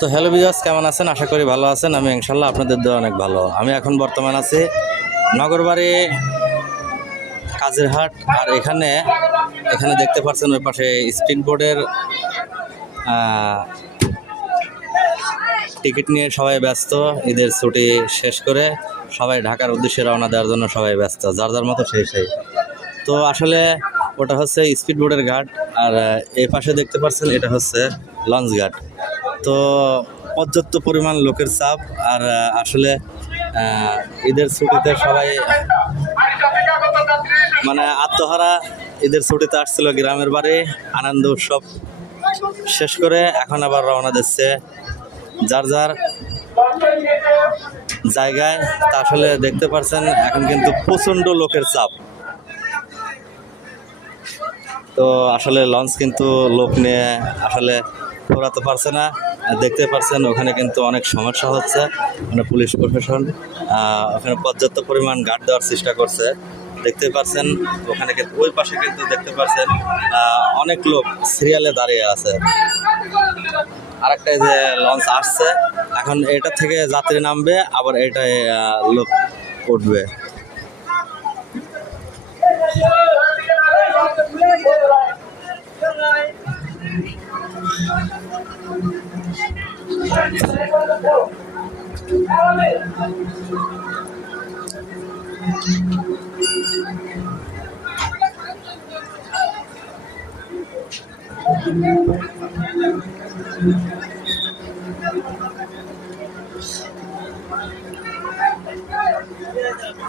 তো hello viewers, কেমন আছেন? আশা করি ভালো আছেন। আমি ইনশাল্লাহ আপনাদের দোয়া অনেক ভালো। আমি এখন বর্তমান আছি নগরবাড়ি কাজিরহাট। আর এখানে দেখতে পাচ্ছেন ওই পাশে স্পিড বোর্ডের টিকিট নিয়ে সবাই ব্যস্ত। ঈদের ছুটি শেষ করে সবাই ঢাকার উদ্দেশ্যে রওনা দেওয়ার জন্য সবাই ব্যস্ত, যার যার মতো সেই। তো আসলে ওটা হচ্ছে স্পিড বোর্ডের ঘাট, আর এই পাশে দেখতে পাচ্ছেন এটা হচ্ছে লঞ্চ ঘাট। তো পর্যাপ্ত পরিমাণ লোকের চাপ। আর আসলে ঈদের ছুটিতে সবাই মানে আত্মহারা ঈদের ছুটিতে আসছিল গ্রামের বাড়ি, আনন্দ উৎসব শেষ করে এখন আবার রওনা দিচ্ছে যার যার জায়গায়। তা আসলে দেখতে পাচ্ছেন এখন কিন্তু প্রচণ্ড লোকের চাপ। তো আসলে লঞ্চ কিন্তু লোক নিয়ে আসলে ঘোরাতে পারছে না। দেখতে পাচ্ছেন ওখানে কিন্তু অনেক সমস্যা হচ্ছে, মানে পুলিশ প্রশাসন ওখানে পর্যাপ্ত পরিমাণ গার্ড দেওয়ার চেষ্টা করছে। দেখতে পাচ্ছেন ওখানে কিন্তু ওই পাশে কিন্তু দেখতে পাচ্ছেন অনেক লোক সিরিয়ালে দাঁড়িয়ে আছে। আরেকটা যে লঞ্চ আসছে এখন, এটা থেকে যাত্রী নামবে, আবার এটাই লোক উঠবে।